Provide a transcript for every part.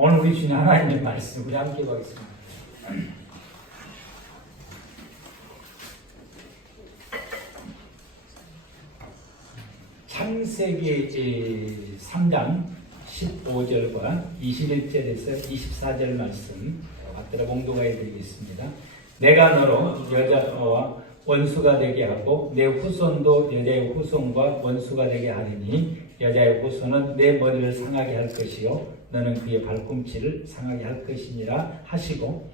오늘 우리 주님 하나님의 말씀 우리 함께 보겠습니다. 창세기 3장 15절과 21절에서 24절 말씀 받들어 봉독하여 드리겠습니다. 내가 너로 여자와 원수가 되게 하고 내 후손도 여자의 후손과 원수가 되게 하리니 여자의 후손은 내 머리를 상하게 할 것이요 너는 그의 발꿈치를 상하게 할 것이니라 하시고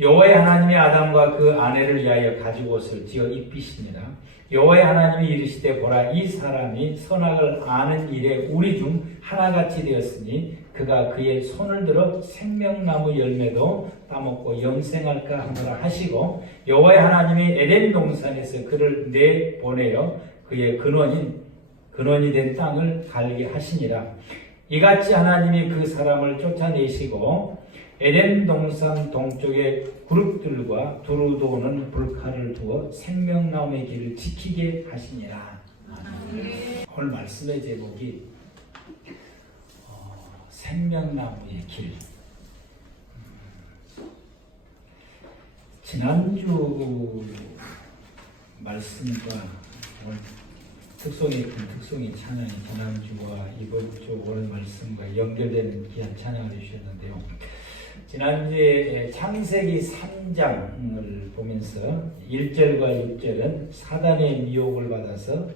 여호와의 하나님이 아담과 그 아내를 위하여 가죽 옷을 지어 입히시니라. 여호와의 하나님이 이르시되 보라 이 사람이 선악을 아는 일에 우리 중 하나같이 되었으니 그가 그의 손을 들어 생명나무 열매도 따먹고 영생할까 하노라 하시고 여호와의 하나님이 에덴 동산에서 그를 내보내어 그의 근원이 된 땅을 갈게 하시니라. 이같이 하나님이 그 사람을 쫓아내시고 에덴 동산 동쪽에 그룹들과 두루 도는 불칼을 두어 생명나무의 길을 지키게 하시니라. 오늘 말씀의 제목이 생명나무의 길. 지난주 말씀과 오늘 큰 특성이 찬양이 지난주와 이번 주 오늘 말씀과 연결되는 귀한 찬양을 해주셨는데요. 지난주에 창세기 3장을 보면서 1절과 6절은 사단의 미혹을 받아서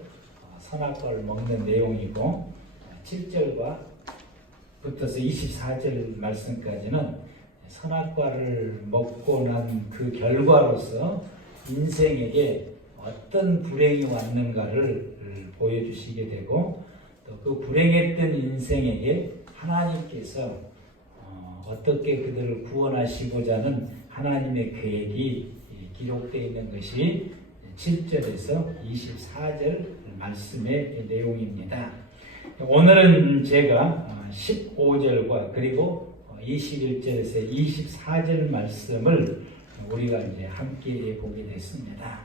선악과를 먹는 내용이고 7절과 붙어서 24절 말씀까지는 선악과를 먹고 난 그 결과로서 인생에게 어떤 불행이 왔는가를 보여주시게 되고 또 그 불행했던 인생에게 하나님께서 어떻게 그들을 구원하시고자 하는 하나님의 계획이 기록되어 있는 것이 7절에서 24절 말씀의 내용입니다. 오늘은 제가 15절과 그리고 21절에서 24절 말씀을 우리가 이제 함께 보게 됐습니다.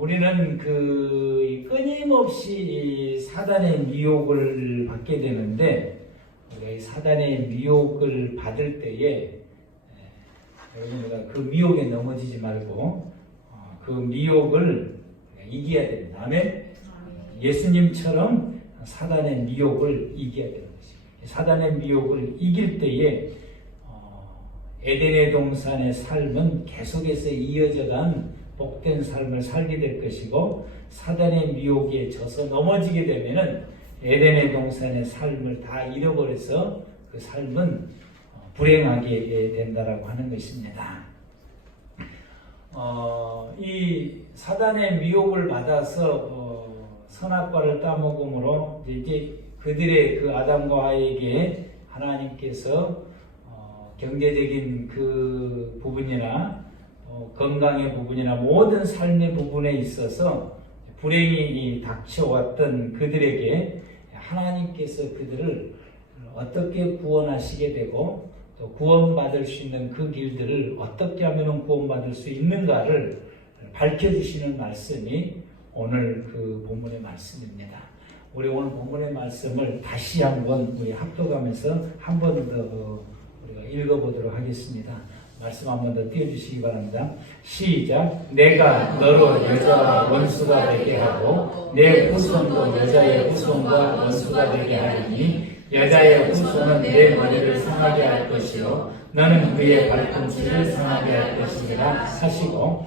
우리는 끊임없이 사단의 미혹을 받게 되는데 우리가 이 사단의 미혹을 받을 때에 여러분 그 미혹에 넘어지지 말고 그 미혹을 이겨야 됩니다. 아멘? 예수님처럼 사단의 미혹을 이겨야 되는 것입니다. 사단의 미혹을 이길 때에 에덴의 동산의 삶은 계속해서 이어져간 복된 삶을 살게 될 것이고 사단의 미혹에 져서 넘어지게 되면은 에덴의 동산의 삶을 다 잃어버려서 그 삶은 불행하게 된다라고 하는 것입니다. 이 사단의 미혹을 받아서 선악과를 따먹음으로 이제 그들의 그 아담과 하와에게 하나님께서 경제적인 그 부분이나 건강의 부분이나 모든 삶의 부분에 있어서 불행이 닥쳐왔던 그들에게 하나님께서 그들을 어떻게 구원하시게 되고 또 구원받을 수 있는 그 길들을 어떻게 하면 구원받을 수 있는가를 밝혀주시는 말씀이 오늘 그 본문의 말씀입니다. 우리 오늘 본문의 말씀을 다시 한번 우리 합독하면서 한 번 더 우리가 읽어보도록 하겠습니다. 말씀 한 번 더 띄워주시기 바랍니다. 시작. 내가 너로 여자와 원수가 되게 하고 내 후손도 여자의 후손과 원수가 되게 하리니 여자의 후손은 내 머리를 상하게 할 것이요 너는 그의 발꿈치를 상하게 할 것이니라 하시고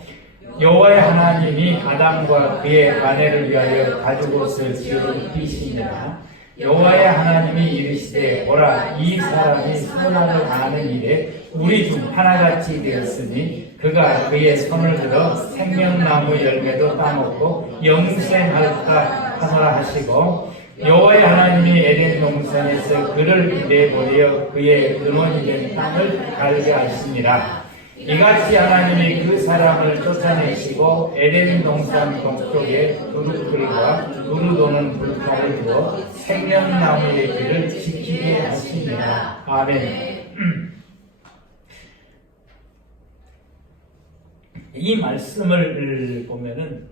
여호와의 하나님이 아담과 그의 아내를 위하여 가죽옷을 지어 입히시니라. 여호와의 하나님이 이르시되 보라 이 사람이 선악을 아는 일에 우리 중 하나같이 되었으니 그가 그의 손을 들어 생명나무 열매도 따먹고 영생할까 하노라 하시고 여호와의 하나님이 에덴 동산에서 그를 내보내어 그의 근원이 된 땅을 갈게 하시니라. 이같이 하나님이 그 사람을 쫓아내시고 에덴 동산 동쪽에 두루들과 두루 도는 불칼을 두어 생명나무의 길을 지키게 하시니라. 아멘. 이 말씀을 보면은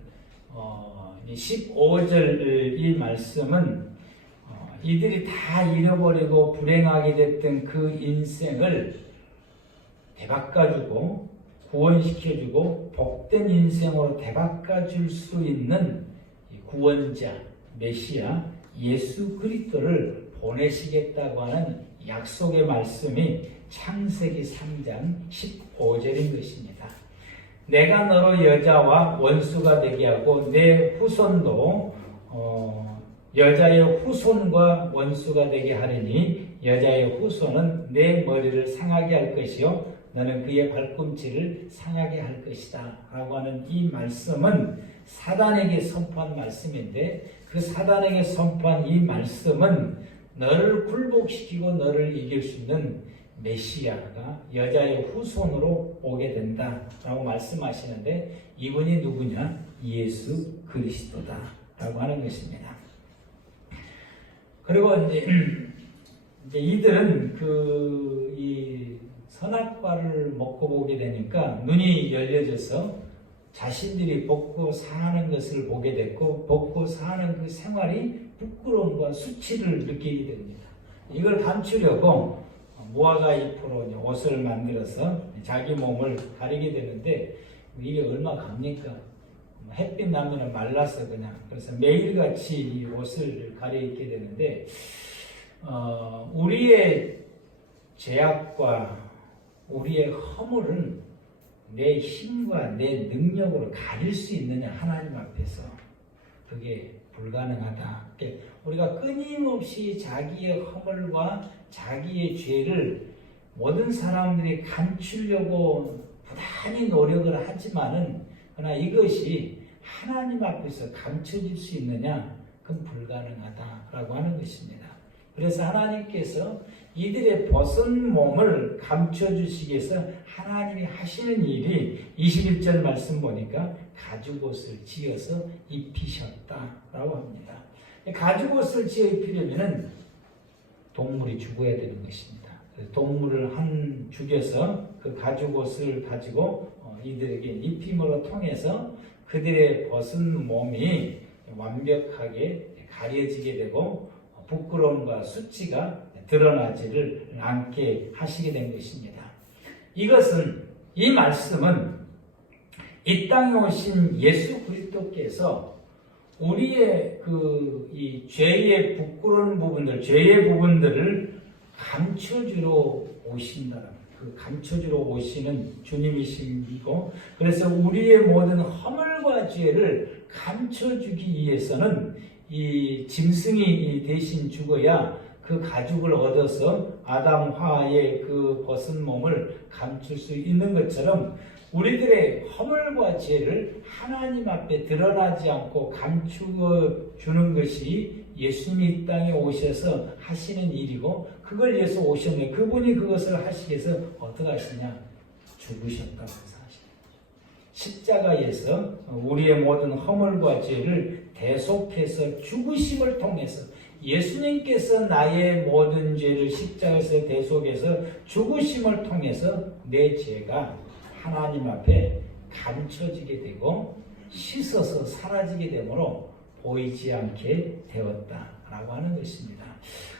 15절 이 말씀은 이들이 다 잃어버리고 불행하게 됐던 그 인생을 되바꿔주고 구원시켜주고 복된 인생으로 되바꿔줄 수 있는 구원자, 메시아, 예수 그리스도를 보내시겠다고 하는 약속의 말씀이 창세기 3장 15절인 것입니다. 내가 너로 여자와 원수가 되게 하고 내 후손도 여자의 후손과 원수가 되게 하리니 여자의 후손은 내 머리를 상하게 할 것이요 너는 그의 발꿈치를 상하게 할 것이다 라고 하는 이 말씀은 사단에게 선포한 말씀인데, 그 사단에게 선포한 이 말씀은 너를 굴복시키고 너를 이길 수 있는 메시아가 여자의 후손으로 오게 된다 라고 말씀하시는데, 이분이 누구냐? 예수 그리스도다 라고 하는 것입니다. 그리고 이제 이들은 이 선악과를 먹고 보게 되니까 눈이 열려져서 자신들이 먹고 사는 것을 보게 됐고, 먹고 사는 그 생활이 부끄러움과 수치를 느끼게 됩니다. 이걸 감추려고 무화과 잎으로 옷을 만들어서 자기 몸을 가리게 되는데, 이게 얼마 갑니까? 햇빛 나면 말라서 그냥. 그래서 매일같이 이 옷을 가려입게 되는데, 우리의 죄악과 우리의 허물은 내 힘과 내 능력으로 가릴 수 있느냐? 하나님 앞에서 그게 불가능하다. 우리가 끊임없이 자기의 허물과 자기의 죄를 모든 사람들이 감추려고 부단히 노력을 하지만은, 그러나 이것이 하나님 앞에서 감춰질 수 있느냐? 그건 불가능하다라고 하는 것입니다. 그래서 하나님께서 이들의 벗은 몸을 감춰주시기 위해서 하나님이 하시는 일이 21절 말씀 보니까 가죽옷을 지어서 입히셨다라고 합니다. 가죽옷을 지어 입히려면 동물이 죽어야 되는 것입니다. 동물을 한 죽여서 그 가죽옷을 가지고 이들에게 입힘으로 통해서 그들의 벗은 몸이 완벽하게 가려지게 되고 부끄러움과 수치가 드러나지를 않게 하시게 된 것입니다. 이 말씀은 이 땅에 오신 예수 그리스도께서 우리의 이 죄의 부끄러운 부분들, 죄의 부분들을 감춰주러 오신다는, 그 감춰주러 오시는 주님이시고, 그래서 우리의 모든 허물과 죄를 감춰주기 위해서는 이 짐승이 대신 죽어야 그 가죽을 얻어서 아담 하와의 그 벗은 몸을 감출 수 있는 것처럼, 우리들의 허물과 죄를 하나님 앞에 드러나지 않고 감추어 주는 것이 예수님이 이 땅에 오셔서 하시는 일이고, 그걸 위해서 오셨네. 그분이 그것을 하시기 위해서 어떻게 하시냐? 죽으셨다고 하시죠. 십자가에서 우리의 모든 허물과 죄를 대속해서 죽으심을 통해서, 예수님께서 나의 모든 죄를 십자가에서 대속해서 죽으심을 통해서 내 죄가 하나님 앞에 감춰지게 되고 씻어서 사라지게 되므로 보이지 않게 되었다라고 하는 것입니다.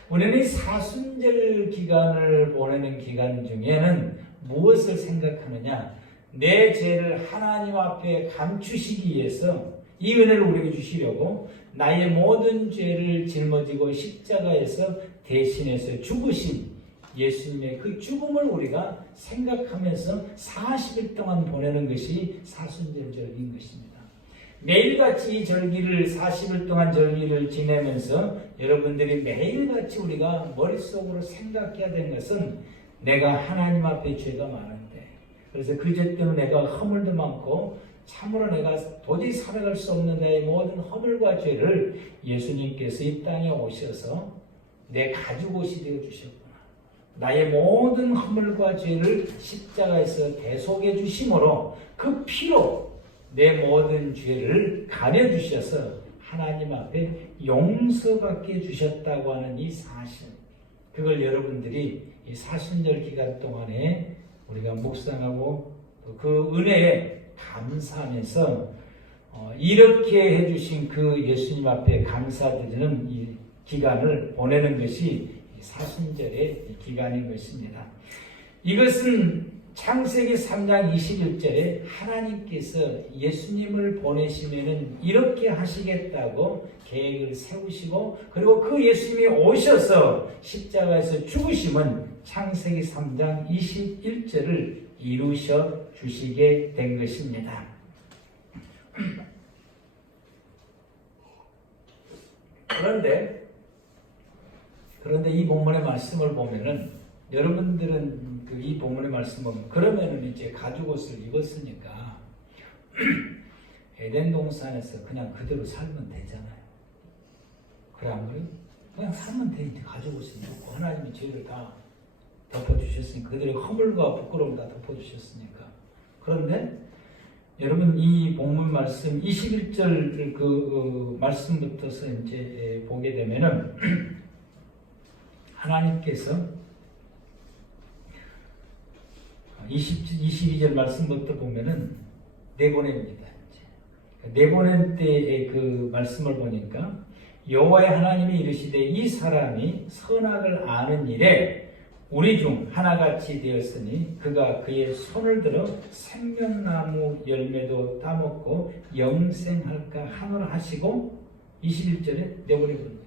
우리는 이 사순절 기간을 보내는 기간 중에는 무엇을 생각하느냐? 내 죄를 하나님 앞에 감추시기 위해서 이 은혜를 우리에게 주시려고 나의 모든 죄를 짊어지고 십자가에서 대신해서 죽으신 예수님의 그 죽음을 우리가 생각하면서 40일 동안 보내는 것이 사순절절인 것입니다. 매일같이 이 절기를 40일 동안 절기를 지내면서 여러분들이 매일같이 우리가 머릿속으로 생각해야 되는 것은, 내가 하나님 앞에 죄가 많은데, 그래서 그 죄 때문에 내가 허물도 많고 참으로 내가 도저히 살아갈 수 없는 나의 모든 허물과 죄를 예수님께서 이 땅에 오셔서 내 가죽옷이 되어 주셨구나. 나의 모든 허물과 죄를 십자가에서 대속해 주심으로 그 피로 내 모든 죄를 가려 주셔서 하나님 앞에 용서받게 주셨다고 하는 이 사실, 그걸 여러분들이 이 사순절 기간 동안에 우리가 묵상하고 그 은혜에 감사하면서 이렇게 해주신 그 예수님 앞에 감사드리는 이 기간을 보내는 것이 사순절의 기간인 것입니다. 이것은 창세기 3장 21절에 하나님께서 예수님을 보내시면은 이렇게 하시겠다고 계획을 세우시고, 그리고 그 예수님이 오셔서 십자가에서 죽으심은 창세기 3장 21절을 이루셔 주시게 된 것입니다. 그런데 이 본문의 말씀을 보면은, 여러분들은 이 본문의 말씀을 보면, 그러면은 이제 가죽옷을 입었으니까 에덴 동산에서 그냥 그대로 살면 되잖아요. 그래 안 그래요? 그냥 살면 되는데 가죽옷을 입고 하나님이 죄를 다 덮어주셨으니까, 그들의 허물과 부끄러움을 다 덮어주셨으니까. 그런데 여러분, 이 본문 말씀 21절 그 말씀부터서 이제 보게 되면은 하나님께서 22절 말씀부터 보면은 내보냅니다. 내보낼 때의 그 말씀을 보니까, 여호와의 하나님이 이르시되 이 사람이 선악을 아는 일에 우리 중 하나같이 되었으니 그가 그의 손을 들어 생명나무 열매도 따먹고 영생할까 하노라 하시고, 21절에 내보내버립니다.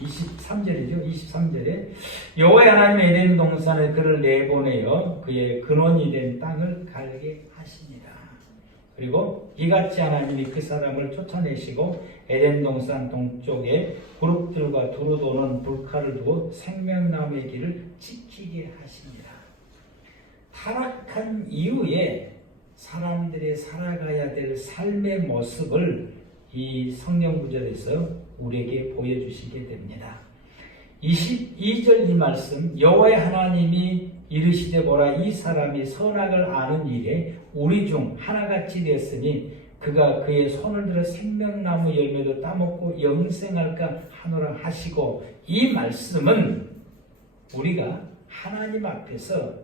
23절이죠. 23절에 여호와의 하나님이 에덴 동산에 그를 내보내어 그의 근원이 된 땅을 갈게 하시니라. 그리고 이같이 하나님이 그 사람을 쫓아내시고 에덴 동산 동쪽에 그룹들과 두루 도는 불칼을 두고 생명나무의 길을 지키게 하시니라. 타락한 이후에 사람들이 살아가야 될 삶의 모습을 이 성경 구절에서 우리에게 보여주시게 됩니다. 22절 이 말씀, 여호와의 하나님이 이르시되 보라, 이 사람이 선악을 아는 일에 우리 중 하나같이 되었으니 그가 그의 손을 들어 생명나무 열매도 따먹고 영생할까 하노라 하시고, 이 말씀은 우리가 하나님 앞에서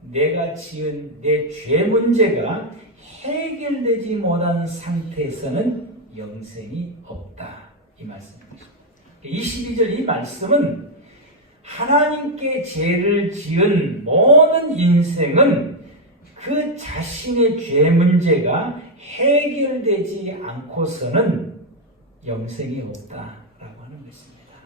내가 지은 내 죄 문제가 해결되지 못한 상태에서는 영생이 없다, 이 말씀입니다. 22절 이 말씀은 하나님께 죄를 지은 모든 인생은 그 자신의 죄 문제가 해결되지 않고서는 영생이 없다라고 하는 것입니다.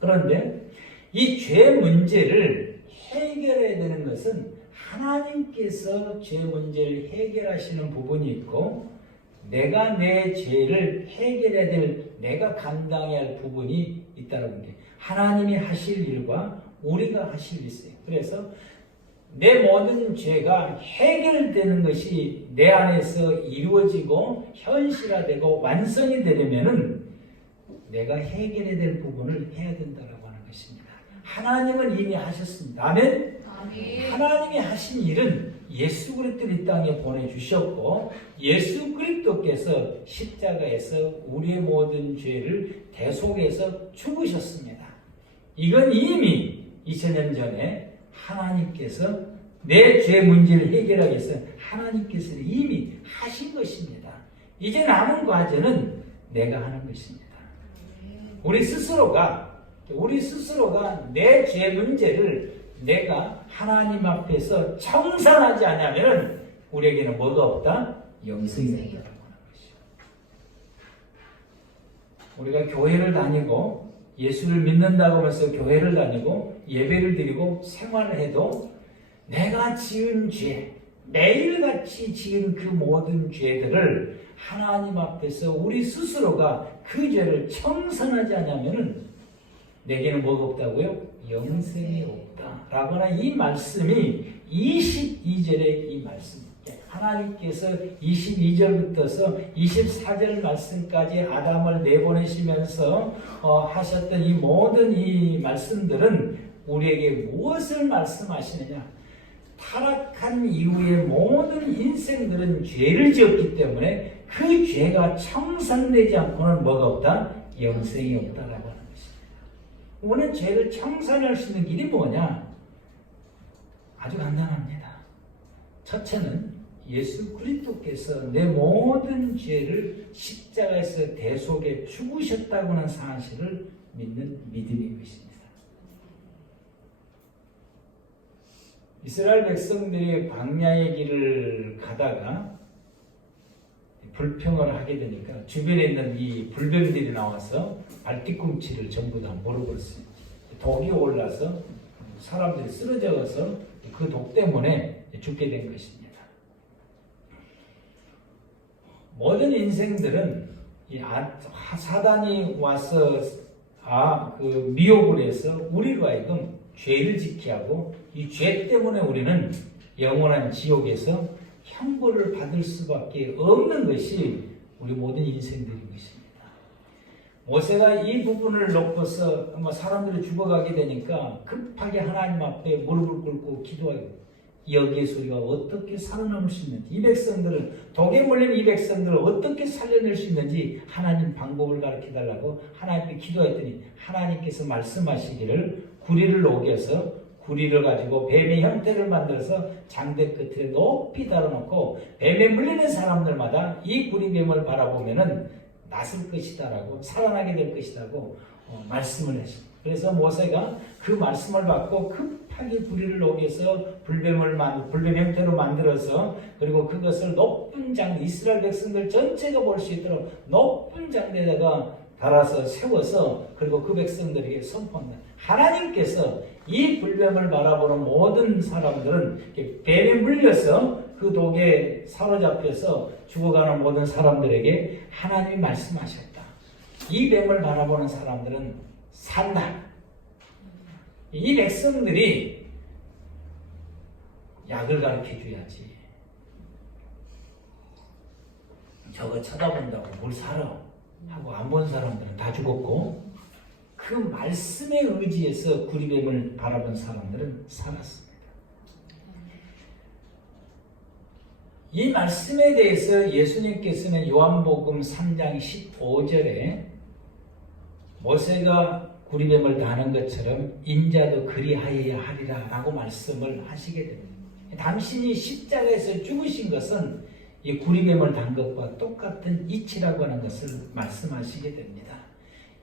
그런데 이 죄 문제를 해결해야 되는 것은 하나님께서 죄 문제를 해결하시는 부분이 있고, 내가 내 죄를 해결해야 될, 내가 감당해야 할 부분이 있다는 게, 하나님이 하실 일과 우리가 하실 일이 있어요. 그래서 내 모든 죄가 해결되는 것이 내 안에서 이루어지고 현실화되고 완성이 되려면은 내가 해결해야 될 부분을 해야 된다고 하는 것입니다. 하나님은 이미 하셨습니다. 아멘? 아멘. 하나님이 하신 일은 예수 그리스도를 이 땅에 보내주셨고, 예수 그리스도께서 십자가에서 우리의 모든 죄를 대속해서 죽으셨습니다. 이건 이미 2000년 전에 하나님께서 내 죄 문제를 해결하기 위해서 하나님께서 이미 하신 것입니다. 이제 남은 과제는 내가 하는 것입니다. 우리 스스로가 내 죄 문제를 내가 하나님 앞에서 청산하지 않으면 우리에게는 뭐가 없다? 영생이 없다고 하는 것이요. 우리가 교회를 다니고 예수를 믿는다고 하면서 교회를 다니고 예배를 드리고 생활을 해도 내가 지은 죄, 매일같이 지은 그 모든 죄들을 하나님 앞에서 우리 스스로가 그 죄를 청산하지 않으면 내게는 뭐가 없다고요? 영생이 없다라고 하는 이 말씀이 22절의 이 말씀입니다. 하나님께서 22절부터서 24절 말씀까지 아담을 내보내시면서 하셨던 이 모든 이 말씀들은 우리에게 무엇을 말씀하시느냐? 타락한 이후에 모든 인생들은 죄를 지었기 때문에 그 죄가 청산되지 않고는 뭐가 없다? 영생이 없다라고 하는 것입니다. 오늘 죄를 청산할 수 있는 길이 뭐냐? 아주 간단합니다. 첫째는 예수 그리스도께서 내 모든 죄를 십자가에서 대속해 죽으셨다고 하는 사실을 믿는 믿음인 것입니다. 이스라엘 백성들이 광야의 길을 가다가 불평을 하게 되니까 주변에 있는 이 불뱀들이 나와서 발뒤꿈치를 전부 다 물어버렸어요. 독이 올라서 사람들이 쓰러져서 그 독 때문에 죽게 된 것입니다. 모든 인생들은 이 사단이 와서 그 미혹을 해서 우리로 하여금 죄를 지게 하고 이 죄 때문에 우리는 영원한 지옥에서 형벌을 받을 수밖에 없는 것이 우리 모든 인생들인 것입니다. 모세가 이 부분을 놓고서 아마 사람들이 죽어가게 되니까 급하게 하나님 앞에 무릎을 꿇고 기도하고 여기에서 우리가 어떻게 살아남을 수 있는지, 이 백성들을, 독에 물린 이 백성들을 어떻게 살려낼 수 있는지 하나님 방법을 가르쳐달라고 하나님께 기도했더니 하나님께서 말씀하시기를 구리를 녹여서 구리를 가지고 뱀의 형태를 만들어서 장대 끝에 높이 달아놓고 뱀에 물리는 사람들마다 이 구리뱀을 바라보면은 낫을 것이다라고, 살아나게 될 것이라고 말씀을 했습니다. 그래서 모세가 그 말씀을 받고 급하게 구리를 녹여서 불뱀 형태로 만들어서 그리고 그것을 높은 장대, 이스라엘 백성들 전체가 볼 수 있도록 높은 장대에다가 달아서 세워서 그리고 그 백성들에게 선포한다. 하나님께서 이 불뱀을 바라보는 모든 사람들은 뱀에 물려서 그 독에 사로잡혀서 죽어가는 모든 사람들에게 하나님이 말씀하셨다. 이 뱀을 바라보는 사람들은 산다. 이 백성들이 약을 가르쳐줘야지. 저거 쳐다본다고 뭘 살아 하고 안 본 사람들은 다 죽었고, 그 말씀에 의지해서 구리뱀을 바라본 사람들은 살았습니다. 이 말씀에 대해서 예수님께서는 요한복음 3장 15절에 모세가 구리뱀을 다는 것처럼 인자도 그리하여야 하리라 라고 말씀을 하시게 됩니다. 당신이 십자가에서 죽으신 것은 이 구리뱀을 단 것과 똑같은 이치라고 하는 것을 말씀하시게 됩니다.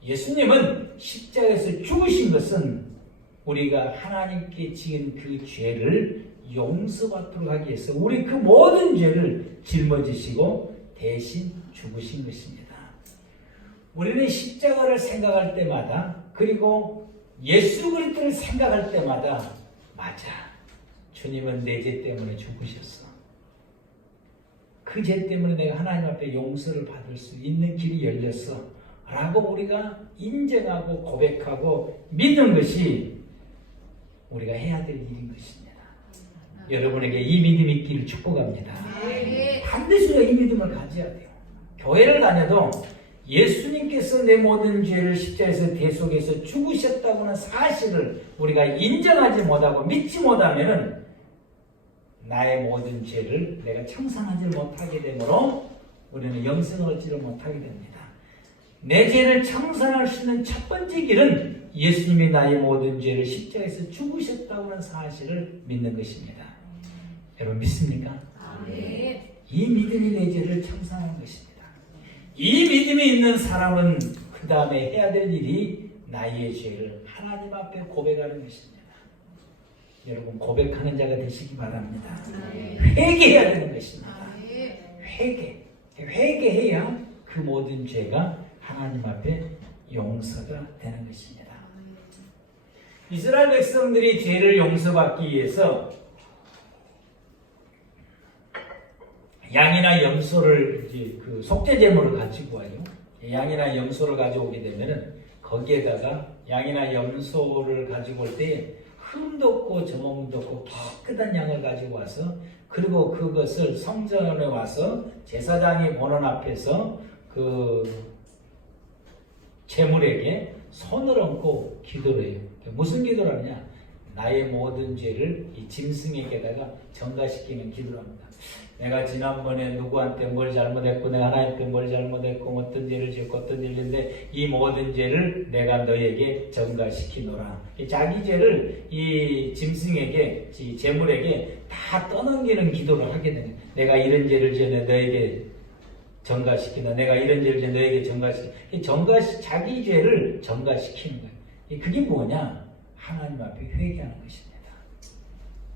예수님은 십자가에서 죽으신 것은 우리가 하나님께 지은 그 죄를 용서받도록 하기 위해서 우리 그 모든 죄를 짊어지시고 대신 죽으신 것입니다. 우리는 십자가를 생각할 때마다, 그리고 예수 그리스도를 생각할 때마다, 맞아, 주님은 내 죄 때문에 죽으셨어. 그 죄 때문에 내가 하나님 앞에 용서를 받을 수 있는 길이 열렸어 라고 우리가 인정하고 고백하고 믿는 것이 우리가 해야 될 일인 것입니다. 여러분에게 이 믿음이 있기를 축복합니다. 반드시 우리가 이 믿음을 가져야 돼요. 교회를 다녀도 예수님께서 내 모든 죄를 십자가에서 대속해서 죽으셨다고 하는 사실을 우리가 인정하지 못하고 믿지 못하면 나의 모든 죄를 내가 청산하지 못하게 되므로 우리는 영생을 얻지를 못하게 됩니다. 내 죄를 청산할 수 있는 첫 번째 길은 예수님이 나의 모든 죄를 십자가에서 죽으셨다고 하는 사실을 믿는 것입니다. 여러분 믿습니까? 네. 이 믿음이 내 죄를 청산하는 것입니다. 이 믿음이 있는 사람은 그 다음에 해야 될 일이 나의 죄를 하나님 앞에 고백하는 것입니다. 여러분 고백하는 자가 되시기 바랍니다. 회개해야 되는 것입니다. 회개해야 그 모든 죄가 하나님 앞에 용서가 되는 것입니다. 이스라엘 백성들이 죄를 용서받기 위해서 양이나 염소를 그 속죄 제물을 가지고 와요. 양이나 염소를 가져오게 되면은 거기에다가 양이나 염소를 가지고 올 때 흠도 없고 점없도 없고 깨끗한 양을 가지고 와서 그리고 그것을 성전에 와서 제사장이 보는 앞에서 그 제물에게 손을 얹고 기도를 해요. 무슨 기도를 하느냐? 나의 모든 죄를 이 짐승에게다가 전가시키는 기도를 합니다. 내가 지난번에 누구한테 뭘 잘못했고 내가 하나님께 뭘 잘못했고 어떤 죄를 지었고 어떤 일인데 이 모든 죄를 내가 너에게 전가시키노라. 자기 죄를 이 짐승에게, 이 제물에게 다 다 떠넘기는 기도를 하게 되는 거예요. 내가 이런 죄를 지었네 너에게 전가시키나 내가 이런 죄를 지었네 너에게 전가시키나 자기 죄를 전가시키는 거예요. 그게 뭐냐? 하나님 앞에 회개하는 것입니다.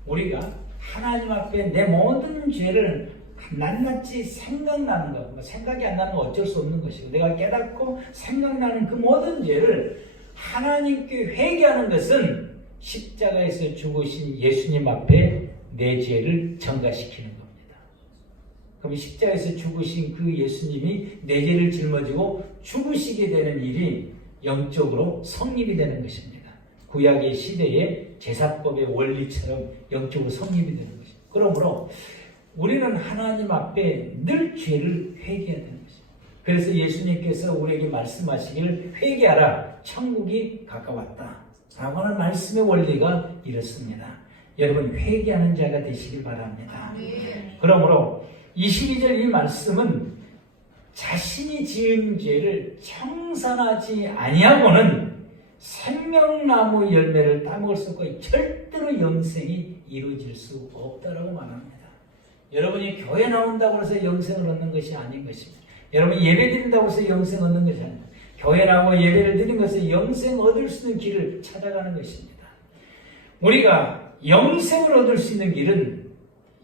우리가 하나님 앞에 내 모든 죄를 낱낱이 생각나는 것, 생각이 안 나는 건 어쩔 수 없는 것이고 내가 깨닫고 생각나는 그 모든 죄를 하나님께 회개하는 것은 십자가에서 죽으신 예수님 앞에 내 죄를 전가시키는 겁니다. 그럼 십자가에서 죽으신 그 예수님이 내 죄를 짊어지고 죽으시게 되는 일이 영적으로 성립이 되는 것입니다. 구약의 시대의 제사법의 원리처럼 영적으로 성립이 되는 것입니다. 그러므로 우리는 하나님 앞에 늘 죄를 회개해야 되는 것입니다. 그래서 예수님께서 우리에게 말씀하시기를 회개하라 천국이 가까웠다 라고 하는 말씀의 원리가 이렇습니다. 여러분 회개하는 자가 되시길 바랍니다. 그러므로 22절 이 말씀은 자신이 지은 죄를 청산하지 아니하고는 생명나무 열매를 따먹을 수 없고 절대로 영생이 이루어질 수 없다라고 말합니다. 여러분이 교회 나온다고 해서 영생을 얻는 것이 아닌 것입니다. 여러분이 예배 드린다고 해서 영생 얻는 것이 아닙니다. 교회 나오고 예배를 드린 것은 영생 얻을 수 있는 길을 찾아가는 것입니다. 우리가 영생을 얻을 수 있는 길은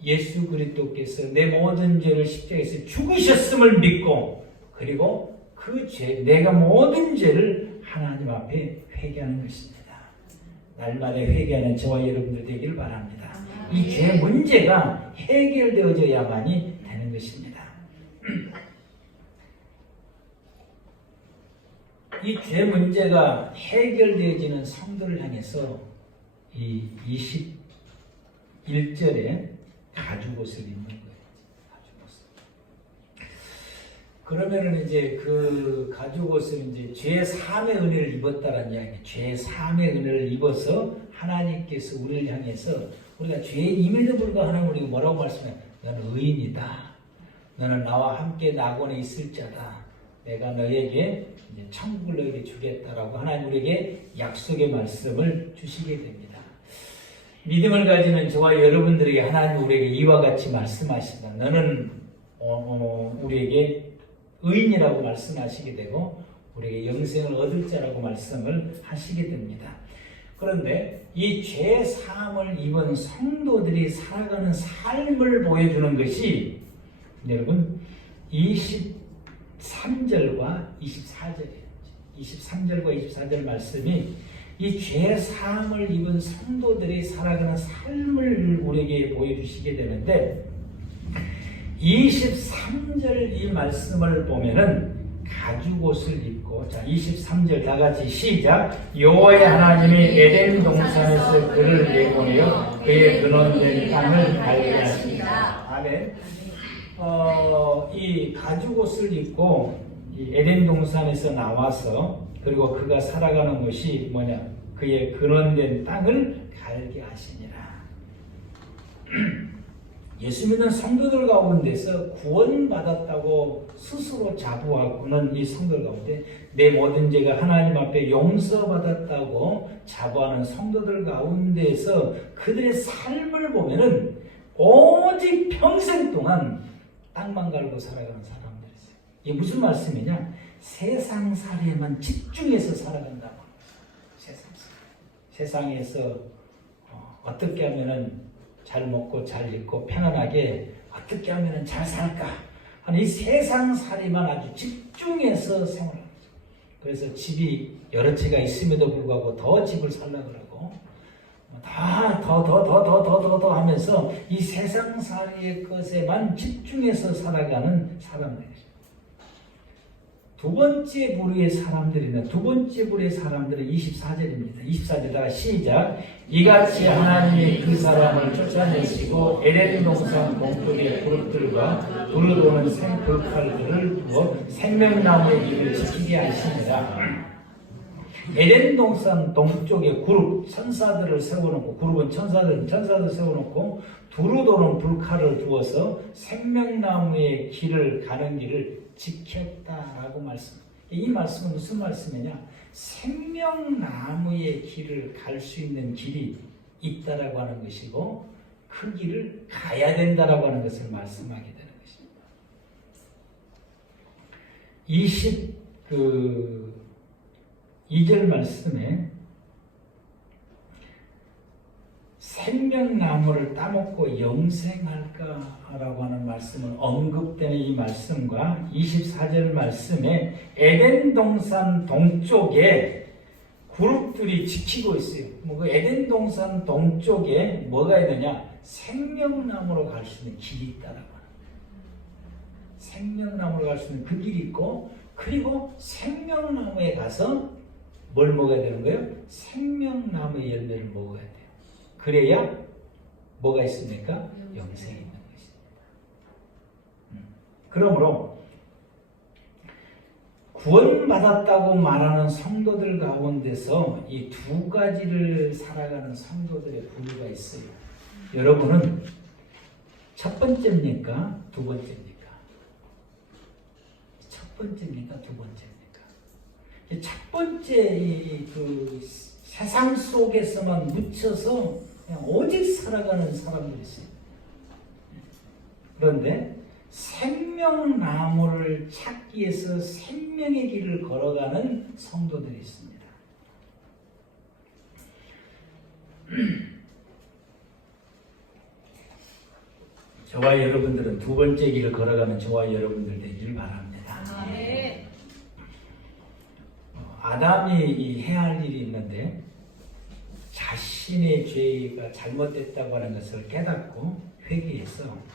예수 그리스도께서 내 모든 죄를 십자가에서 죽으셨음을 믿고 그리고 그 죄, 내가 모든 죄를 하나님 앞에 회개하는 것입니다. 날마다 회개하는 저와 여러분들 되기를 바랍니다. 이 죄 문제가 해결되어져야만이 되는 것입니다. 이 죄 문제가 해결되어지는 성도를 향해서 이 21절에 가죽옷을 입는 거예요. 가죽옷을. 그러면은 이제 그 가죽옷을 이제 죄 사함의 은혜를 입었다라는 이야기. 죄 사함의 은혜를 입어서 하나님께서 우리를 향해서 우리가 죄인임에도 불구하고 하나님 우리가 뭐라고 말씀해요? 너는 의인이다. 너는 나와 함께 낙원에 있을 자다. 내가 너에게 이제 천국을 너에게 주겠다라고 하나님 우리에게 약속의 말씀을 주시게 됩니다. 믿음을 가지는 저와 여러분들에게 하나님 우리에게 이와 같이 말씀하신다. 너는 우리에게 의인이라고 말씀하시게 되고 우리에게 영생을 얻을 자라고 말씀을 하시게 됩니다. 그런데 이 죄 사함을 입은 성도들이 살아가는 삶을 보여주는 것이 여러분 23절과 24절이에요. 23절과 24절 말씀이 이 죄 사함을 입은 성도들이 살아가는 삶을 우리에게 보여주시게 되는데 23절 이 말씀을 보면은 가죽옷을 입고 자 23절 다같이 시작 여호와의 하나님이 에덴 동산에서 그를 내보내어 그의 근원된 땅을 발견하십니다. 아멘. 이 가죽옷을 입고 이 에덴 동산에서 나와서 그리고 그가 살아가는 것이 뭐냐? 그의 근원된 땅을 갈게 하시니라. 예수 믿는 성도들 가운데서 구원받았다고 스스로 자부하고는 이 성도들 가운데 내 모든 죄가 하나님 앞에 용서받았다고 자부하는 성도들 가운데서 그들의 삶을 보면은 오직 평생 동안 땅만 갈고 살아가는 사람들이 있어요. 이게 무슨 말씀이냐? 세상살이에만 집중해서 살아간다고. 세상에서 어떻게 하면은 잘 먹고 잘 입고 편안하게 어떻게 하면 잘 살까 하는 이 세상살이만 아주 집중해서 생활합니다. 그래서 집이 여러 채가 있음에도 불구하고 더 집을 살려고 그러고 더 하면서 이 세상살이의 것에만 집중해서 살아가는 사람들이죠. 두 번째 부류의 사람들은 24절입니다. 24절다가 시작 이같이 하나님이 그 사람을 쫓아내시고 에덴 동산 동쪽의 그룹들과 두루도는 생불칼들을 두어 생명나무의 길을 지키게 하시니라. 에덴 동산 동쪽에 그룹 천사들을 세워놓고 그룹은 천사들 세워놓고 두루도는 불칼을 두어서 생명나무의 길을 가는 길을 지켰다라고 말씀. 이 말씀은 무슨 말씀이냐? 생명나무의 길을 갈 수 있는 길이 있다라고 하는 것이고 그 길을 가야 된다라고 하는 것을 말씀하게 되는 것입니다. 22절 말씀에 생명나무를 따먹고 영생할까라고 하는 말씀은 언급되는 이 말씀과 24절 말씀에 에덴 동산 동쪽에 그룹들이 지키고 있어요. 그 에덴 동산 동쪽에 뭐가 있느냐? 생명나무로 갈 수 있는 길이 있다라고 하는 거예요. 생명나무로 갈 수 있는 그 길이 있고, 그리고 생명나무에 가서 뭘 먹어야 되는 거예요? 생명나무의 열매를 먹어야 돼요. 그래야 뭐가 있습니까? 영생이 있는 것입니다. 그러므로 구원받았다고 말하는 성도들 가운데서 이 두 가지를 살아가는 성도들의 부류가 있어요. 여러분은 첫 번째입니까? 두 번째입니까? 첫 번째입니까? 두 번째입니까? 첫 번째 그 세상 속에서만 묻혀서 그냥 오직 살아가는 사람들이 있어요. 그런데 생명나무를 찾기 위해서 생명의 길을 걸어가는 성도들이 있습니다. 저와 여러분들은 두 번째 길을 걸어가는 저와 여러분들 되기를 바랍니다. 네. 아담이 해야 할 일이 있는데 자신의 죄가 잘못됐다고 하는 것을 깨닫고 회개해서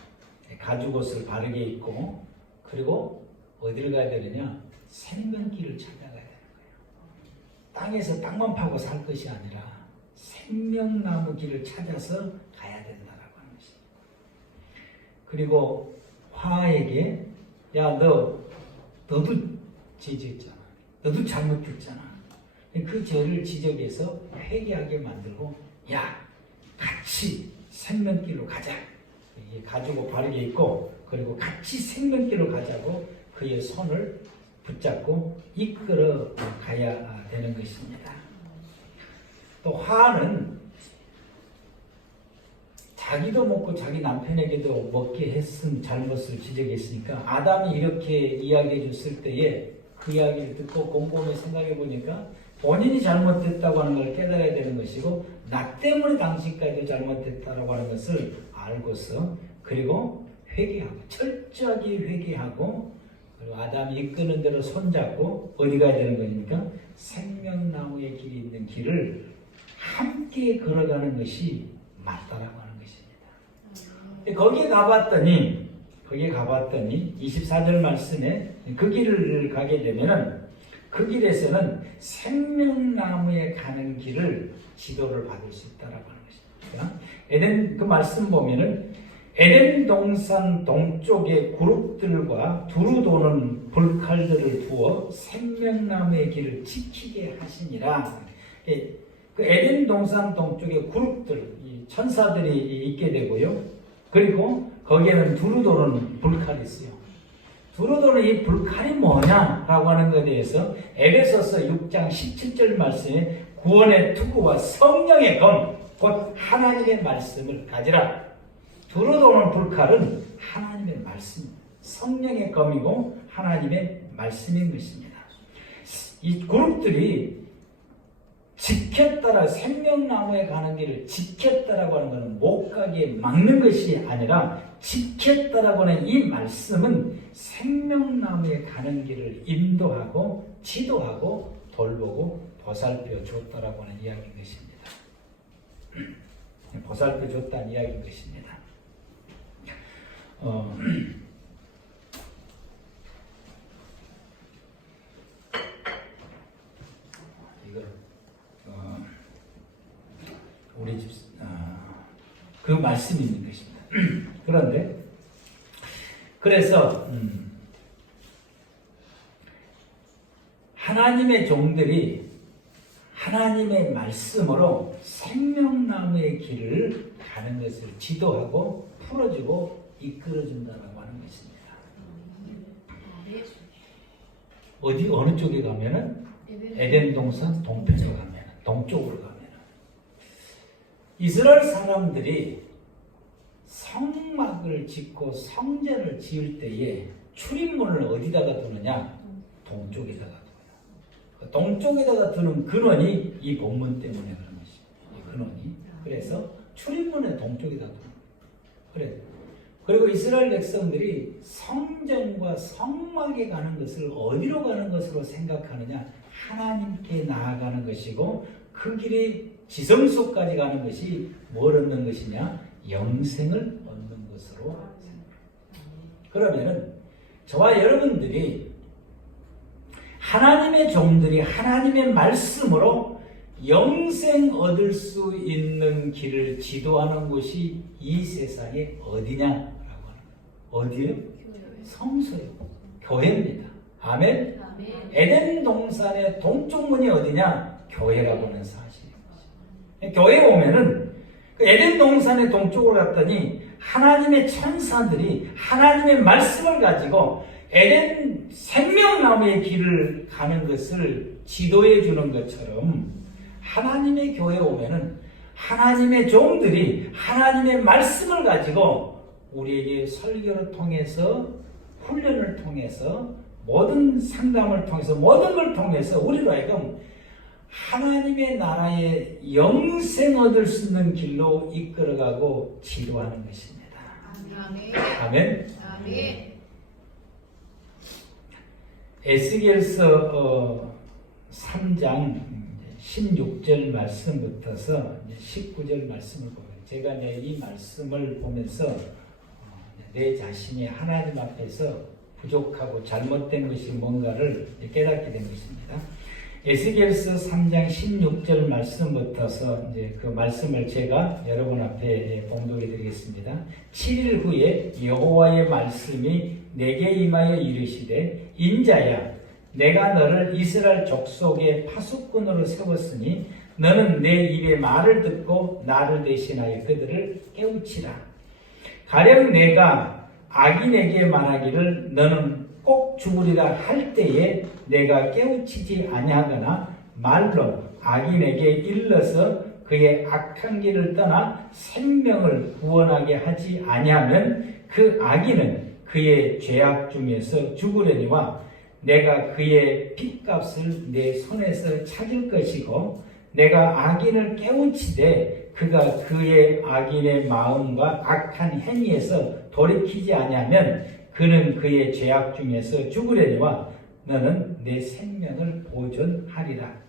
가죽옷을 바르게 입고, 그리고 어디를 가야 되느냐? 생명길을 찾아가야 되는 거예요. 땅에서 땅만 파고 살 것이 아니라 생명나무 길을 찾아서 가야 된다라고 하는 것입니다. 그리고 화에게 야, 너도 죄졌잖아. 너도 잘못했잖아. 그 죄를 지적해서 회개하게 만들고, 야, 같이 생명길로 가자. 가지고 바르게 입고, 그리고 같이 생명길로 가자고 그의 손을 붙잡고 이끌어 가야 되는 것입니다. 또 화는 자기도 먹고 자기 남편에게도 먹게 했은 잘못을 지적했으니까, 아담이 이렇게 이야기해 줬을 때에 그 이야기를 듣고 곰곰이 생각해 보니까 본인이 잘못됐다고 하는 걸 깨달아야 되는 것이고, 나 때문에 당신까지도 잘못됐다고 하는 것을 알고서, 그리고 회개하고, 철저하게 회개하고, 그리고 아담이 이끄는 대로 손잡고 어디 가야 되는 거니까 생명나무의 길이 있는 길을 함께 걸어가는 것이 맞다라고 하는 것입니다. 거기에 가봤더니 24절 말씀에 그 길을 가게 되면은 그 길에서는 생명나무에 가는 길을 지도를 받을 수 있다라고 하는 것입니다. 에덴, 그 말씀 보면은 에덴 동산 동쪽의 그룹들과 두루 도는 불칼들을 두어 생명나무의 길을 지키게 하시니라. 그 에덴 동산 동쪽의 그룹들, 이 천사들이 있게 되고요. 그리고 거기에는 두루 도는 불칼이 있어요. 두루 도는 이 불칼이 뭐냐라고 하는 것에 대해서 에베소서 6장 17절 말씀에 구원의 투구와 성령의 검, 곧 하나님의 말씀을 가지라. 두루 도는 불칼은 하나님의 말씀, 성령의 검이고 하나님의 말씀인 것입니다. 이 그룹들이 지켰다라, 생명나무에 가는 길을 지켰다라고 하는 것은 못 가게 막는 것이 아니라, 지켰다라고 하는 이 말씀은 생명나무에 가는 길을 인도하고 지도하고 돌보고 보살펴 줬다라고 하는 이야기인 것입니다. 보살펴 줬다는 이야기인 것입니다. 우리 집 그 말씀이 있는 것입니다. 그런데 그래서 하나님의 종들이 하나님의 말씀으로 생명나무의 길을 가는 것을 지도하고 풀어주고 이끌어준다라고 하는 것입니다. 어느 쪽에 가면은 에덴 동산 동편으로 가면, 동쪽으로 가면, 이스라엘 사람들이 성막을 짓고 성전을 지을 때에 출입문을 어디다가 두느냐? 동쪽에다가 둬요. 동쪽에다가 두는 근원이 이 본문 때문에 그런 것입니다. 이 근원이. 그래서 출입문에 동쪽에다 두는 거예요. 그래. 그리고 이스라엘 백성들이 성전과 성막에 가는 것을 어디로 가는 것으로 생각하느냐? 하나님께 나아가는 것이고 그 길이 지성소까지 가는 것이 뭘 얻는 것이냐? 영생을 얻는 것으로 생각합니다. 그러면은 저와 여러분들이 하나님의 종들이 하나님의 말씀으로 영생 얻을 수 있는 길을 지도하는 곳이 이 세상에 어디냐라고 하는 거예요. 어디요? 성소요. 교회입니다. 아멘. 에덴 동산의 동쪽 문이 어디냐? 교회라고 하는 사실입니다. 교회에 오면은 그 에덴 동산의 동쪽으로 갔더니 하나님의 천사들이 하나님의 말씀을 가지고 에덴 생명나무의 길을 가는 것을 지도해 주는 것처럼 하나님의 교회에 오면은 하나님의 종들이 하나님의 말씀을 가지고 우리에게 설교를 통해서 훈련을 통해서 모든 상담을 통해서 모든 걸 통해서 우리로 하여금 하나님의 나라의 영생 얻을 수 있는 길로 이끌어가고 지도하는 것입니다. 아멘. 아멘. 에스겔서 3장 16절 말씀부터서 19절 말씀을 보면 제가 이 말씀을 보면서 내 자신이 하나님 앞에서 부족하고 잘못된 것이 뭔가를 깨닫게 된 것입니다. 에스겔서 3장 16절 말씀부터서 이제 그 말씀을 제가 여러분 앞에 봉독해 드리겠습니다. 7일 후에 여호와의 말씀이 내게 임하여 이르시되 인자야 내가 너를 이스라엘 족속의 파수꾼으로 세웠으니 너는 내 입의 말을 듣고 나를 대신하여 그들을 깨우치라. 가령 내가 악인에게 말하기를 너는 꼭 죽으리라 할 때에 내가 깨우치지 아니하거나 말로 악인에게 일러서 그의 악한 길을 떠나 생명을 구원하게 하지 아니하면 그 악인은 그의 죄악 중에서 죽으려니와 내가 그의 핏값을 내 손에서 찾을 것이고 내가 악인을 깨우치되 그가 그의 악인의 마음과 악한 행위에서 돌이키지 아니하면 그는 그의 죄악 중에서 죽으려니와 너는 내 생명을 보존하리라.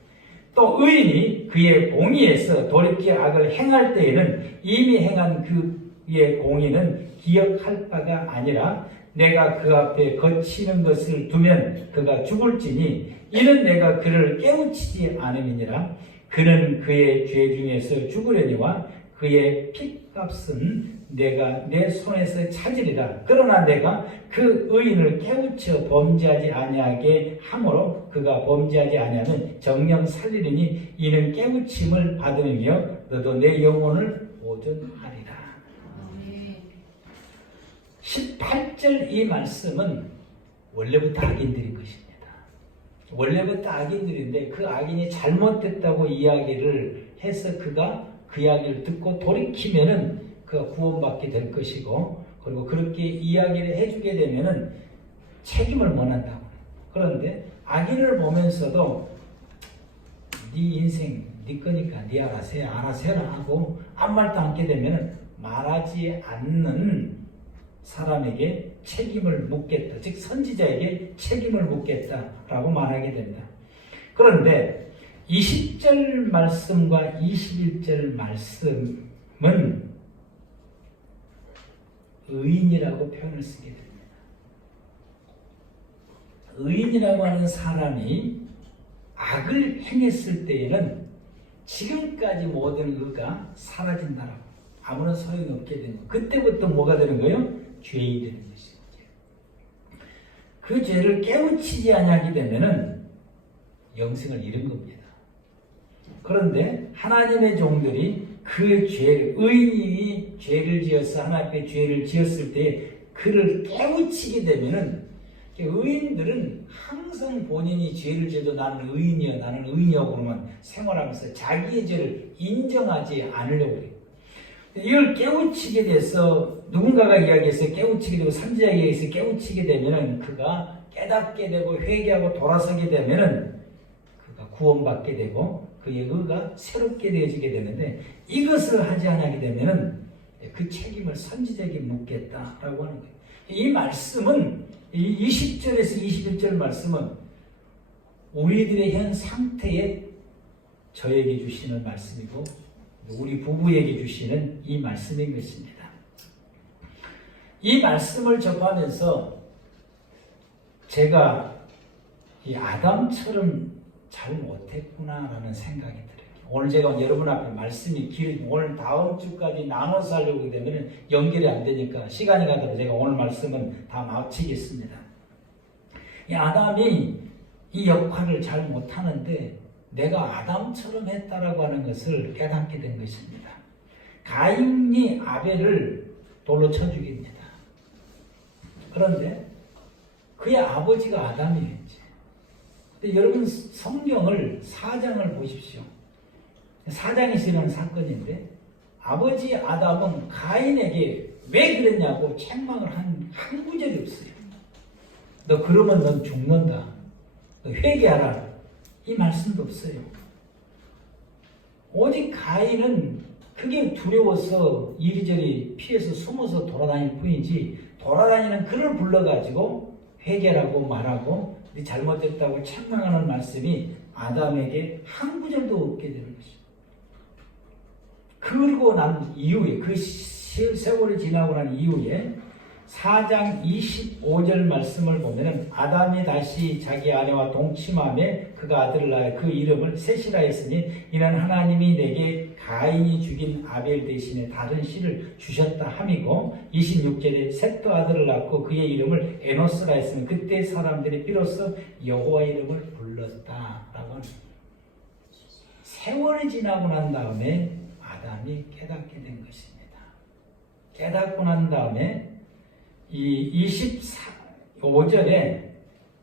또 의인이 그의 공의에서 돌이켜 악을 행할 때에는 이미 행한 그의 공의는 기억할 바가 아니라 내가 그 앞에 거치는 것을 두면 그가 죽을지니 이는 내가 그를 깨우치지 않음이니라. 그는 그의 죄 중에서 죽으려니와 그의 핏값은 내가 내 손에서 찾으리라. 그러나 내가 그 의인을 깨우쳐 범죄하지 아니하게 함으로 그가 범죄하지 아니하면 정령 살리리니 이는 깨우침을 받으며 너도 내 영혼을 보존하리라. 18절 이 말씀은 원래부터 악인들인 것입니다. 원래부터 악인들인데 그 악인이 잘못됐다고 이야기를 해서 그가 그 이야기를 듣고 돌이키면은 그가 구원받게 될 것이고 그리고 그렇게 이야기를 해주게 되면은 책임을 못 한다고. 그런데 악인을 보면서도 네 인생 네 거니까 네 알아서 해라 하고 아무 말도 않게 되면은 말하지 않는 사람에게 책임을 묻겠다. 즉 선지자에게 책임을 묻겠다라고 말하게 된다. 그런데 20절 말씀과 21절 말씀은 의인이라고 표현을 쓰게 됩니다. 의인이라고 하는 사람이 악을 행했을 때에는 지금까지 모든 의가 사라진다라고 아무런 소용이 없게 되는 거예요. 그때부터 뭐가 되는 거예요? 죄인이 되는 것이죠. 그 죄를 깨우치지 않게 되면은 영생을 잃은 겁니다. 그런데 하나님의 종들이 그 죄, 의인이 죄를 지어서 하나님 앞에 죄를 지었을 때 그를 깨우치게 되면은 의인들은 항상 본인이 죄를 지어도 나는 의인이야 그러면 생활하면서 자기의 죄를 인정하지 않으려고 해요. 이걸 깨우치게 돼서 누군가가 이야기해서 깨우치게 되고 선지자가 이야기해서 깨우치게 되면은 그가 깨닫게 되고 회개하고 돌아서게 되면은 그가 구원받게 되고 그의 의가 새롭게 되어지게 되는데 이것을 하지 않게 되면은 그 책임을 선지자에게 묻겠다라고 하는 거예요. 이 말씀은 이 20절에서 21절 말씀은 우리들의 현 상태에 저에게 주시는 말씀이고 우리 부부에게 주시는 이 말씀인 것입니다. 이 말씀을 접하면서 제가 이 아담처럼 잘 못했구나라는 생각이 들어요. 오늘 제가 여러분 앞에 말씀이 오늘 다음 주까지 나눠서 하려고 되면 연결이 안 되니까 시간이 가도록 제가 오늘 말씀은 다 마치겠습니다. 이 아담이 이 역할을 잘 못하는데 내가 아담처럼 했다라고 하는 것을 깨닫게 된 것입니다. 가인이 아벨을 돌로 쳐 죽입니다. 그런데 그의 아버지가 아담이었지. 근데 여러분 성경을 4장을 보십시오. 4장에서 일어난 사건인데 아버지 아담은 가인에게 왜 그랬냐고 책망을 한 구절이 없어요. 너 그러면 넌 죽는다. 너 회개하라. 이 말씀도 없어요. 오직 가인은 그게 두려워서 이리저리 피해서 숨어서 돌아다닐 뿐이지 돌아다니는 그를 불러가지고 회개라고 말하고 잘못했다고 책망하는 말씀이 아담에게 한 구절도 없게 되는 것입니다. 그리고 난 이후에 그 세월이 지나고 난 이후에 4장 25절 말씀을 보면은 아담이 다시 자기 아내와 동침하며 그가 아들을 낳아 그 이름을 셋이라 했으니 이는 하나님이 내게 가인이 죽인 아벨 대신에 다른 씨를 주셨다 함이고 26절에 셋도 아들을 낳고 그의 이름을 에노스라 했으니 그때 사람들이 비로소 여호와의 이름을 불렀다라고 합니다. 세월이 지나고 난 다음에 아담이 깨닫게 된 것입니다. 깨닫고 난 다음에 이 25절에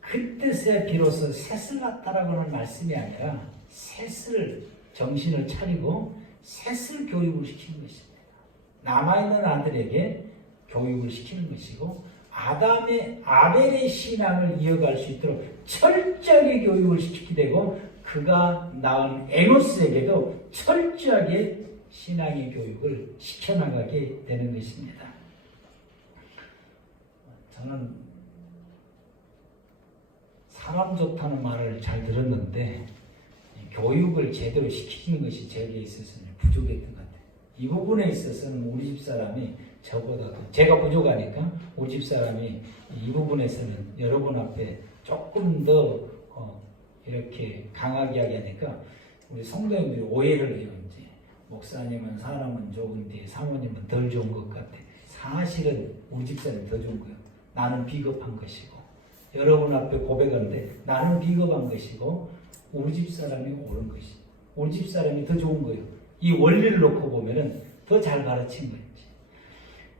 그때서야 비로소 셋을 낳았다라고 하는 말씀이 아니라 셋을 정신을 차리고 셋을 교육을 시키는 것입니다. 남아있는 아들에게 교육을 시키는 것이고 아벨의 신앙을 이어갈 수 있도록 철저하게 교육을 시키게 되고 그가 낳은 에노스에게도 철저하게 신앙의 교육을 시켜나가게 되는 것입니다. 저는 사람 좋다는 말을 잘 들었는데 교육을 제대로 시키는 것이 제게 있어서는 부족했던 것 같아요. 이 부분에 있어서는 우리 집사람이 저보다 제가 부족하니까 우리 집사람이 이 부분에서는 여러분 앞에 조금 더 이렇게 강하게 하니까 우리 성도님들이 오해를 해요. 이제 목사님은 사람은 좋은데 사모님은 덜 좋은 것 같아. 사실은 우리 집사람이 더 좋은 거예요. 나는 비겁한 것이고 여러분 앞에 고백하는데 나는 비겁한 것이고 우리 집사람이 옳은 것이 우리 집사람이 더 좋은 거예요. 이 원리를 놓고 보면은 더 잘 가르친 거지.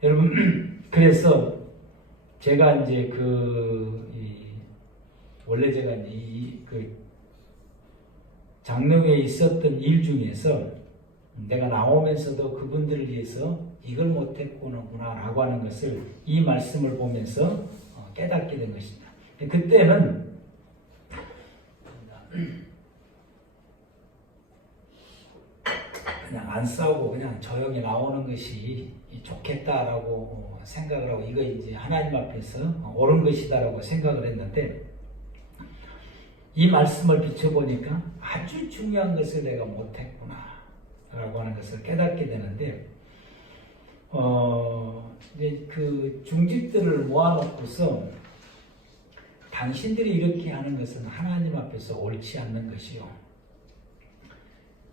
여러분 그래서 제가 이제 원래 제가 이제 장로회에 있었던 일 중에서 내가 나오면서도 그분들을 위해서 이걸 못했구나 라고 하는 것을 이 말씀을 보면서 깨닫게 된 것입니다. 그때는 그냥 안 싸우고 그냥 조용히 나오는 것이 좋겠다라고 생각을 하고 이거 이제 하나님 앞에서 옳은 것이다라고 생각을 했는데 이 말씀을 비춰보니까 아주 중요한 것을 내가 못했구나 라고 하는 것을 깨닫게 되는데 이제 그 중직들을 모아놓고서 당신들이 이렇게 하는 것은 하나님 앞에서 옳지 않는 것이요.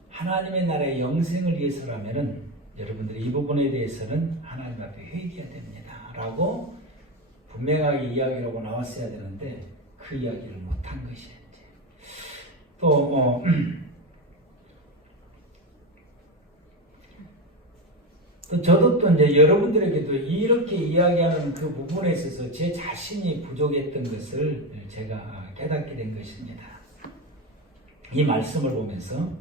하나님의 나라의 영생을 위해서라면은 여러분들이 이 부분에 대해서는 하나님 앞에 회개해야 됩니다. 라고 분명하게 이야기를 하고 나왔어야 되는데 그 이야기를 못한 것이었지. 또 저도 또 이제 여러분들에게도 이렇게 이야기하는 그 부분에 있어서 제 자신이 부족했던 것을 제가 깨닫게 된 것입니다. 이 말씀을 보면서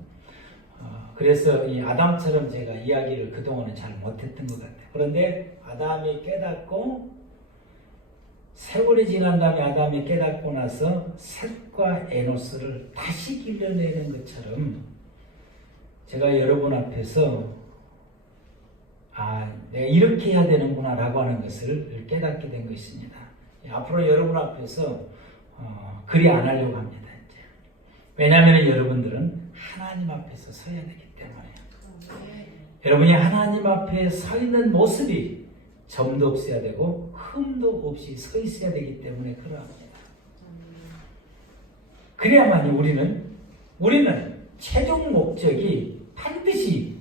그래서 이 아담처럼 제가 이야기를 그동안은 잘 못했던 것 같아요. 그런데 아담이 깨닫고 세월이 지난 다음에 아담이 깨닫고 나서 셋과 에노스를 다시 길러내는 것처럼 제가 여러분 앞에서 내가 이렇게 해야 되는구나 라고 하는 것을 깨닫게 된 것입니다. 앞으로 여러분 앞에서 그리 안 하려고 합니다. 이제. 왜냐하면 여러분들은 하나님 앞에서 서야 되기 때문에요. 여러분이 하나님 앞에 서 있는 모습이 점도 없어야 되고 흠도 없이 서 있어야 되기 때문에 그러합니다. 그래야만이 우리는 최종 목적이 반드시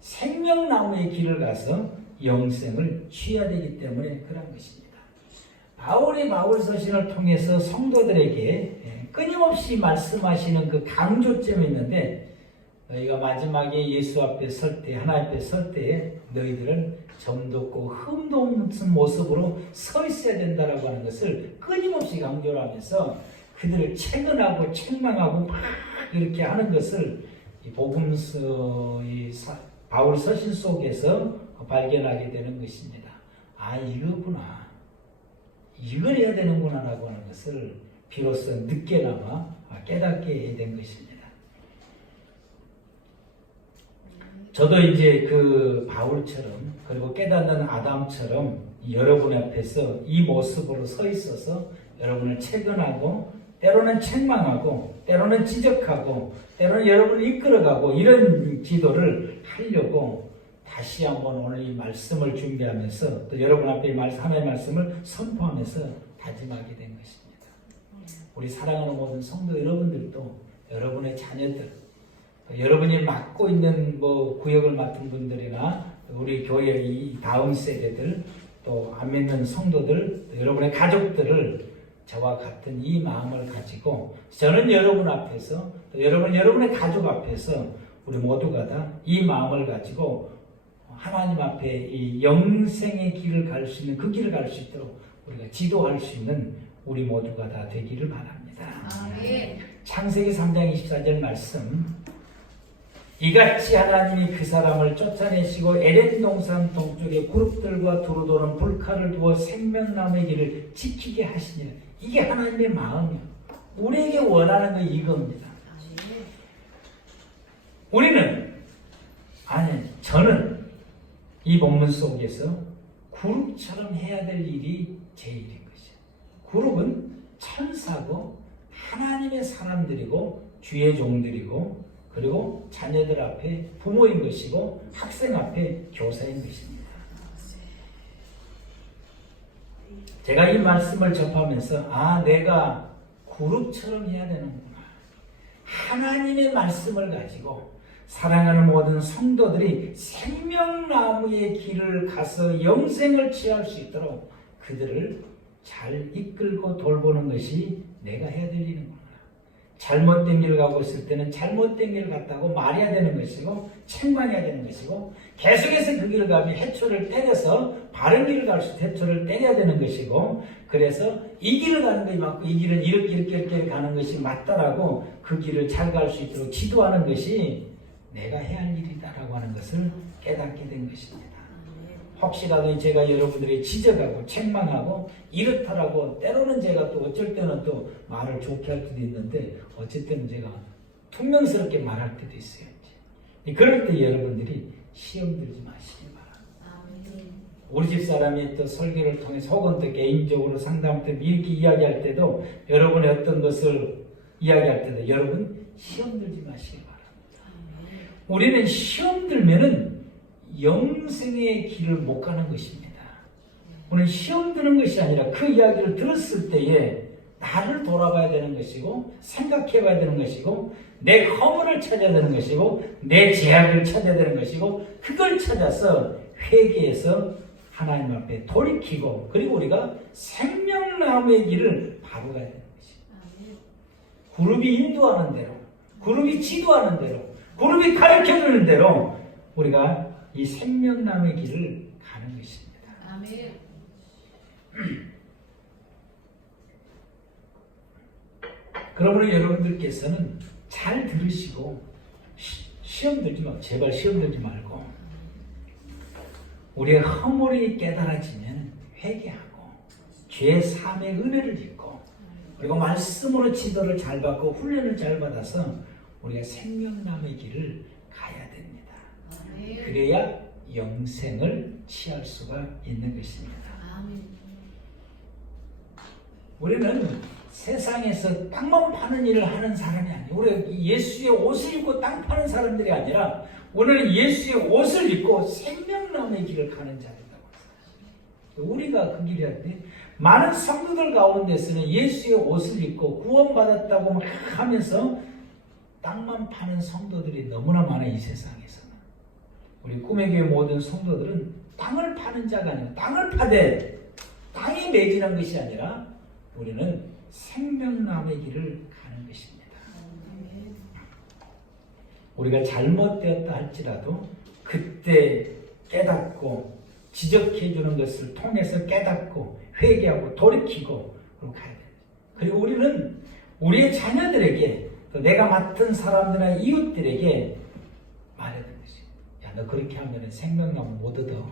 생명나무의 길을 가서 영생을 취해야 되기 때문에 그런 것입니다. 바울이 바울서신을 통해서 성도들에게 끊임없이 말씀하시는 그 강조점이 있는데, 너희가 마지막에 예수 앞에 설 때, 하나님 앞에 설 때에 너희들은 점도 없고 흠도 없는 모습으로 서 있어야 된다라고 하는 것을 끊임없이 강조를 하면서 그들을 채근하고 책망하고 막 이렇게 하는 것을 이 복음서, 바울 서신 속에서 발견하게 되는 것입니다. 이거구나. 이걸 해야 되는구나 라고 하는 것을 비로소 늦게나마 깨닫게 된 것입니다. 저도 이제 그 바울처럼 그리고 깨닫는 아담처럼 여러분 앞에서 이 모습으로 서 있어서 여러분을 채근하고 때로는 책망하고 때로는 지적하고 때로는 여러분을 이끌어가고 이런 기도를 하려고 다시 한번 오늘 이 말씀을 준비하면서 또 여러분 앞에 하나님의 말씀을 선포하면서 다짐하게 된 것입니다. 우리 사랑하는 모든 성도 여러분들도 여러분의 자녀들, 여러분이 맡고 있는 구역을 맡은 분들이나 우리 교회 이 다음 세대들, 또 안 믿는 성도들, 여러분의 가족들을 저와 같은 이 마음을 가지고 저는 여러분 앞에서 또 여러분의 가족 앞에서 우리 모두가 다 이 마음을 가지고 하나님 앞에 이 영생의 길을 갈 수 있는 그 길을 갈 수 있도록 우리가 지도할 수 있는 우리 모두가 다 되기를 바랍니다. 창세기 3장 24절 말씀, 이같이 하나님이 그 사람을 쫓아내시고 에덴 동산 동쪽에 그룹들과 두루 도는 불칼을 두어 생명나무의 길을 지키게 하시니라. 이게 하나님의 마음이에요. 우리에게 원하는 건 이겁니다. 저는 이 본문 속에서 그룹처럼 해야 될 일이 제 일인 것이에요. 그룹은 천사고 하나님의 사람들이고 주의 종들이고 그리고 자녀들 앞에 부모인 것이고 학생 앞에 교사인 것입니다. 제가 이 말씀을 접하면서 내가 그룹처럼 해야 되는구나. 하나님의 말씀을 가지고 사랑하는 모든 성도들이 생명나무의 길을 가서 영생을 취할 수 있도록 그들을 잘 이끌고 돌보는 것이 내가 해야 될 일이구나. 잘못된 길을 가고 있을 때는 잘못된 길을 갔다고 말해야 되는 것이고 책망해야 되는 것이고, 계속해서 그 길을 가면 해초를 때려서 바른 길을 갈 수 있도록 해초를 때려야 되는 것이고, 그래서 이 길을 가는 것이 맞고 이 길은 이렇게 가는 것이 맞다라고 그 길을 잘 갈 수 있도록 지도하는 것이 내가 해야 할 일이다라고 하는 것을 깨닫게 된 것입니다. 혹시라도 제가 여러분들이 지적하고 책망하고 이렇다라고, 때로는 제가 또 어쩔 때는 또 말을 좋게 할 때도 있는데 어쩔 때는 제가 퉁명스럽게 말할 때도 있어요. 그럴 때 여러분들이 시험 들지 마시기 바랍니다. 우리 집 사람이 또 설교를 통해서 혹은 또 개인적으로 상담 때 이렇게 이야기할 때도, 여러분의 어떤 것을 이야기할 때도 여러분 시험 들지 마시기 바랍니다. 우리는 시험 들면은 영생의 길을 못 가는 것입니다. 오늘 시험 드는 것이 아니라 그 이야기를 들었을 때에 나를 돌아봐야 되는 것이고 생각해 봐야 되는 것이고 내 허물을 찾아야 되는 것이고 내 죄악을 찾아야 되는 것이고, 그걸 찾아서 회개해서 하나님 앞에 돌이키고, 그리고 우리가 생명나무의 길을 바로 가야 되는 것입니다. 그룹이 인도하는 대로, 그룹이 지도하는 대로, 그룹이 가르쳐주는 대로 우리가 이 생명나무의 길을 가는 것입니다. 아멘. 그러므로 여러분들께서는 잘 들으시고 시험 들지 말고, 제발 시험 들지 말고, 우리의 허물이 깨달아지면 회개하고 죄 사함의 은혜를 입고, 그리고 말씀으로 지도를 잘 받고 훈련을 잘 받아서 우리가 생명남의 길을 가야 됩니다. 그래야 영생을 취할 수가 있는 것입니다. 우리는 세상에서 땅만 파는 일을 하는 사람이 아니에요. 우리 예수의 옷을 입고 땅 파는 사람들이 아니라 우리는 예수의 옷을 입고 생명남의 길을 가는 자들이라고 생각합니다. 우리가 그 길이 할 때 많은 성도들 가운데서는 예수의 옷을 입고 구원받았다고 막 하면서 땅만 파는 성도들이 너무나 많아. 이 세상에서는 우리 꿈의 교회 모든 성도들은 땅을 파는 자가 아니라 땅을 파되 땅이 매진한 것이 아니라 우리는 생명남의 길을 가는 것입니다. 우리가 잘못되었다 할지라도 그때 깨닫고 지적해 주는 것을 통해서 깨닫고 회개하고 돌이키고 그리고 가야 됩니다. 그리고 우리는 우리의 자녀들에게 또 내가 맡은 사람들이나 이웃들에게 말해야 되는 것이에요. 야, 너 그렇게 하면 생명나무 못 얻어.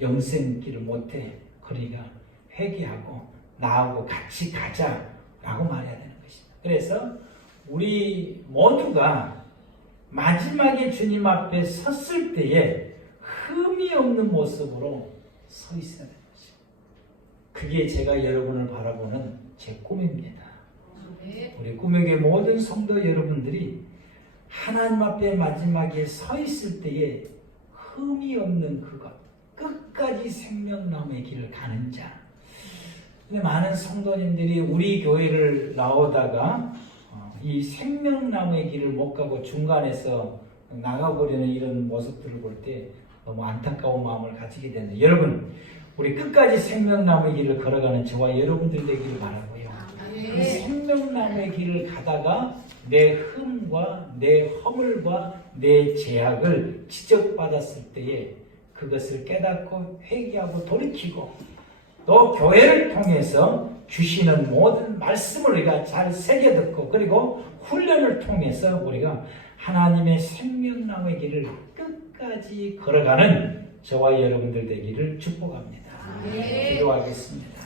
영생길을 못해. 그러니까 회개하고 나하고 같이 가자라고 말해야 되는 것입니다. 그래서 우리 모두가 마지막에 주님 앞에 섰을 때에 흠이 없는 모습으로 서 있어야 되는 것입니다. 그게 제가 여러분을 바라보는 제 꿈입니다. 우리 꿈에게 모든 성도 여러분들이 하나님 앞에 마지막에 서 있을 때에 흠이 없는 그것, 끝까지 생명나무의 길을 가는 자. 근데 많은 성도님들이 우리 교회를 나오다가 이 생명나무의 길을 못 가고 중간에서 나가버리는 이런 모습들을 볼 때 너무 안타까운 마음을 가지게 되는데, 여러분, 우리 끝까지 생명나무의 길을 걸어가는 저와 여러분들 되기를 바라고요. 그 생명나무의 길을 가다가 내 흠과 내 허물과 내 죄악을 지적받았을 때에 그것을 깨닫고 회개하고 돌이키고 또 교회를 통해서 주시는 모든 말씀을 우리가 잘 새겨듣고 그리고 훈련을 통해서 우리가 하나님의 생명나무의 길을 끝까지 걸어가는 저와 여러분들 되기를 축복합니다. 기도하겠습니다.